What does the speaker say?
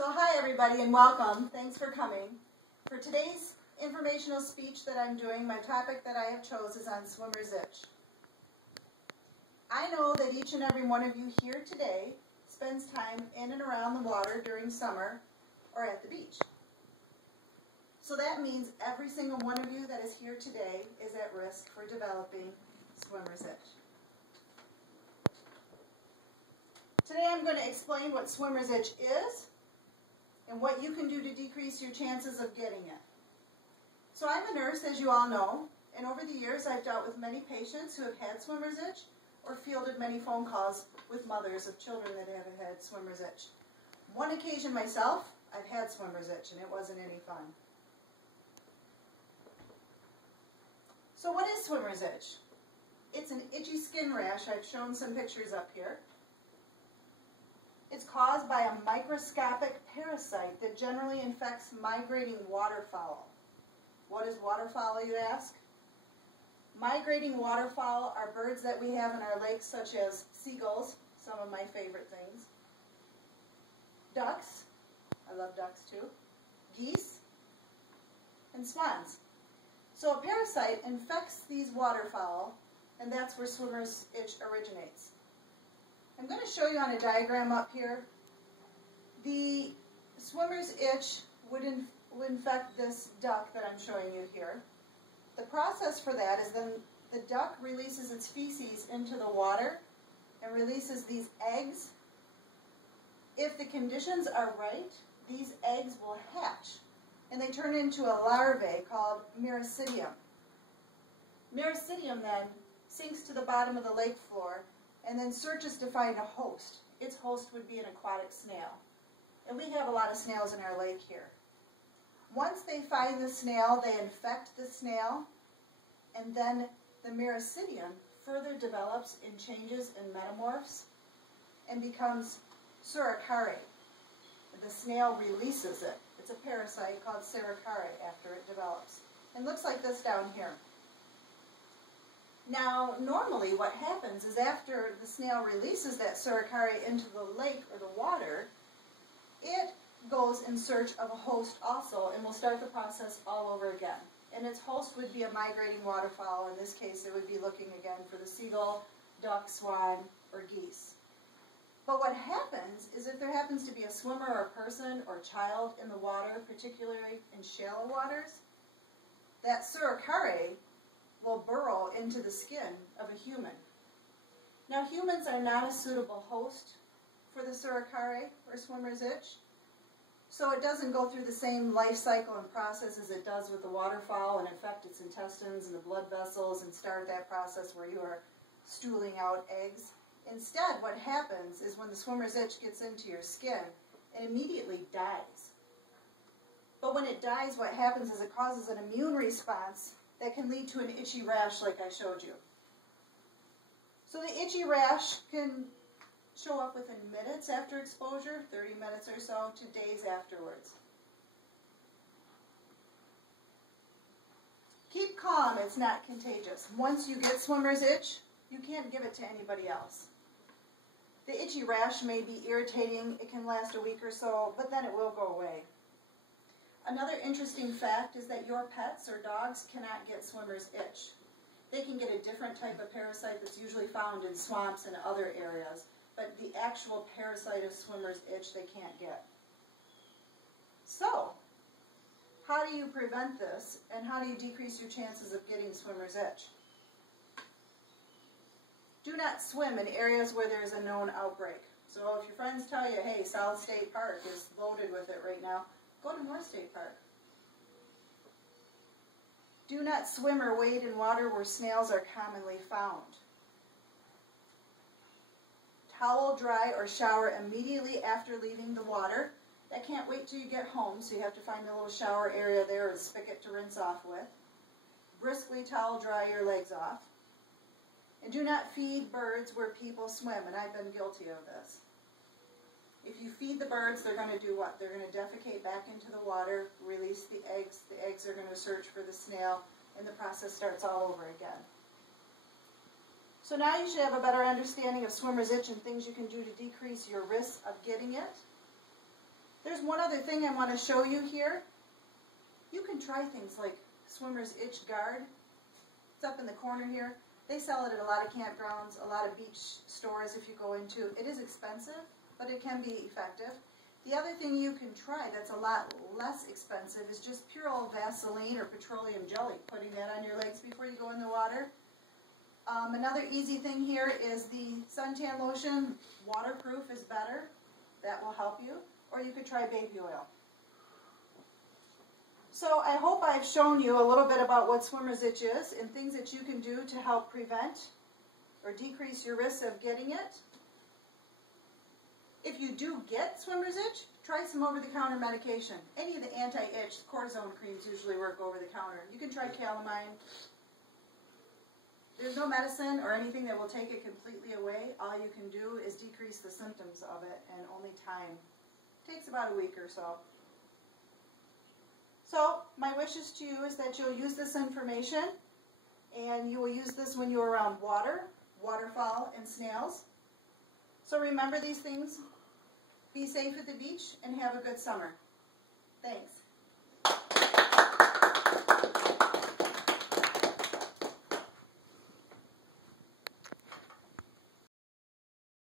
So hi everybody and welcome. Thanks for coming. For today's informational speech that I'm doing, my topic that I have chose is on swimmer's itch. I know that each and every one of you here today spends time in and around the water during summer or at the beach. So that means every single one of you that is here today is at risk for developing swimmer's itch. Today I'm going to explain what swimmer's itch is and what you can do to decrease your chances of getting it. So I'm a nurse, as you all know, and over the years I've dealt with many patients who have had swimmer's itch or fielded many phone calls with mothers of children that have had swimmer's itch. One occasion myself, I've had swimmer's itch and it wasn't any fun. So what is swimmer's itch? It's an itchy skin rash. I've shown some pictures up here. It's caused by a microscopic parasite that generally infects migrating waterfowl. What is waterfowl, you ask? Migrating waterfowl are birds that we have in our lakes, such as seagulls, some of my favorite things, ducks, I love ducks too, geese, and swans. So a parasite infects these waterfowl, and that's where swimmer's itch originates. I'm going to show you on a diagram up here. The swimmer's itch would infect this duck that I'm showing you here. The process for that is then the duck releases its feces into the water and releases these eggs. If the conditions are right, these eggs will hatch and they turn into a larvae called miracidium. Miracidium then sinks to the bottom of the lake floor and then searches to find a host. Its host would be an aquatic snail. And we have a lot of snails in our lake here. Once they find the snail, they infect the snail, and then the miracidium further develops and changes and metamorphs and becomes suricare. The snail releases it. It's a parasite called suricare after it develops. And looks like this down here. Now, normally what happens is after the snail releases that suricare into the lake or the water, it goes in search of a host also and will start the process all over again. And its host would be a migrating waterfowl. In this case, it would be looking again for the seagull, duck, swan, or geese. But what happens is if there happens to be a swimmer or a person or child in the water, particularly in shallow waters, that suricare will burrow into the skin of a human. Now, humans are not a suitable host for the suricare or swimmer's itch, so it doesn't go through the same life cycle and process as it does with the waterfowl and infect its intestines and the blood vessels and start that process where you are stooling out eggs. Instead, what happens is when the swimmer's itch gets into your skin, it immediately dies. But when it dies, what happens is it causes an immune response that can lead to an itchy rash like I showed you. So the itchy rash can show up within minutes after exposure, 30 minutes or so, to days afterwards. Keep calm, it's not contagious. Once you get swimmer's itch, you can't give it to anybody else. The itchy rash may be irritating, it can last a week or so, but then it will go away. Another interesting fact is that your pets or dogs cannot get swimmer's itch. They can get a different type of parasite that's usually found in swamps and other areas, but the actual parasite of swimmer's itch they can't get. So, how do you prevent this, and how do you decrease your chances of getting swimmer's itch? Do not swim in areas where there is a known outbreak. So if your friends tell you, hey, South State Park is loaded with it right now, go to North State Park. Do not swim or wade in water where snails are commonly found. Towel dry or shower immediately after leaving the water. That can't wait till you get home, so you have to find a little shower area there or a spigot to rinse off with. Briskly towel dry your legs off. And do not feed birds where people swim, and I've been guilty of this. If you feed the birds, they're going to do what? They're going to defecate back into the water, release the eggs are going to search for the snail, and the process starts all over again. So now you should have a better understanding of swimmer's itch and things you can do to decrease your risk of getting it. There's one other thing I want to show you here. You can try things like Swimmer's Itch Guard. It's up in the corner here. They sell it at a lot of campgrounds, a lot of beach stores if you go into. It is expensive, but it can be effective. The other thing you can try that's a lot less expensive is just pure old Vaseline or petroleum jelly, putting that on your legs before you go in the water. Another easy thing here is the suntan lotion. Waterproof is better. That will help you. Or you could try baby oil. So I hope I've shown you a little bit about what swimmer's itch is and things that you can do to help prevent or decrease your risk of getting it. If you do get swimmer's itch, try some over-the-counter medication. Any of the anti-itch cortisone creams usually work over the counter. You can try calamine. There's no medicine or anything that will take it completely away. All you can do is decrease the symptoms of it, and only time. It takes about a week or so. So my wishes to you is that you'll use this information, and you will use this when you're around water, waterfowl, and snails. So remember these things. Be safe at the beach and have a good summer. Thanks.